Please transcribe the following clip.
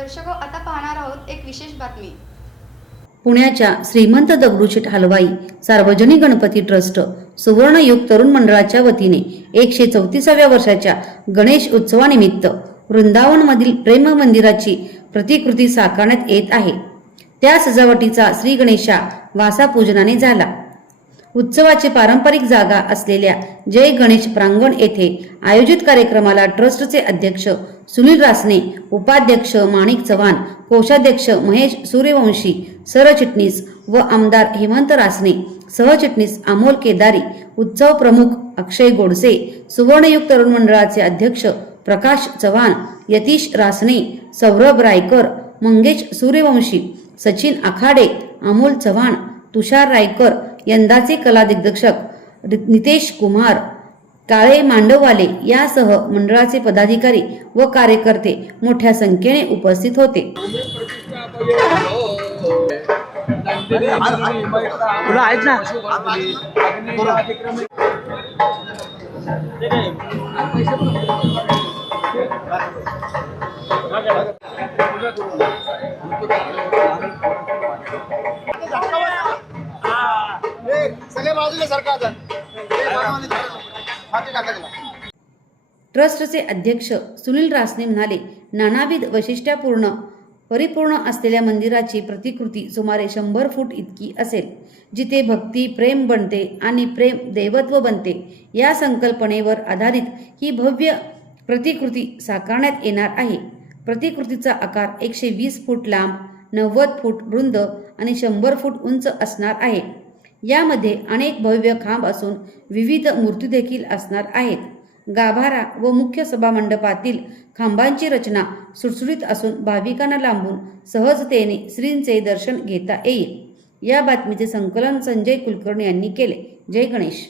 दर्शको, आता पाहणार आहोत एक विशेष बातमी। पुण्याच्या श्रीमंत दगडूशेठ हलवाई सार्वजनिक गणपती ट्रस्ट सुवर्णयुग तरुण मंडळाच्या वतीने 134व्या वर्षाच्या गणेश उत्सवानिमित्त वृंदावनमधील प्रेम मंदिराची प्रतिकृती साकारण्यात येत आहे। त्या सजावटीचा श्री गणेशा वासा पूजनाने झाला। उत्सवाची पारंपरिक जागा असलेल्या जय गणेश प्रांगण येथे आयोजित कार्यक्रमाला ट्रस्टचे अध्यक्ष सुनील रासने, उपाध्यक्ष माणिक चव्हाण, कोषाध्यक्ष महेश सूर्यवंशी, सरचिटणीस व आमदार हेमंत रासने, सहचिटणीस अमोल केदारी, उत्सव प्रमुख अक्षय गोडसे, सुवर्णयुग तरुण मंडळाचे अध्यक्ष प्रकाश चव्हाण, यतीश रासने, सौरभ रायकर, मंगेश सूर्यवंशी, सचिन आखाडे, अमोल चव्हाण, तुषार रायकर, यंदाचे कला दिग्दर्शक नितेश कुमार, काळे मांडववाले यासह मंडळाचे पदाधिकारी व कार्यकर्ते मोठ्या संख्येने उपस्थित होते। ट्रस्टचे अध्यक्ष सुनील रासने म्हणाले, नानाविध वैशिष्ट्यपूर्ण परिपूर्ण असलेल्या मंदिराची प्रतिकृती सुमारे 100 फूट इतकी असेल, जिथे भक्ती प्रेम बनते आणि प्रेम दैवत्व बनते या संकल्पनेवर आधारित ही भव्य प्रतिकृती साकारण्यात येणार आहे। प्रतिकृतीचा आकार 120 फूट लांब, 90 फूट रुंद आणि 100 फूट उंच असणार आहे। यामध्ये अनेक भव्य खांब असून विविध मूर्ती देखील असणार आहेत। गाभारा व मुख्य सभामंडपातील खांबांची रचना सुटसुटीत असून भाविकांना लांबून सहजतेने श्रींचे दर्शन घेता येईल। या बातमीचे संकलन संजय कुलकर्णी यांनी केले। जय गणेश।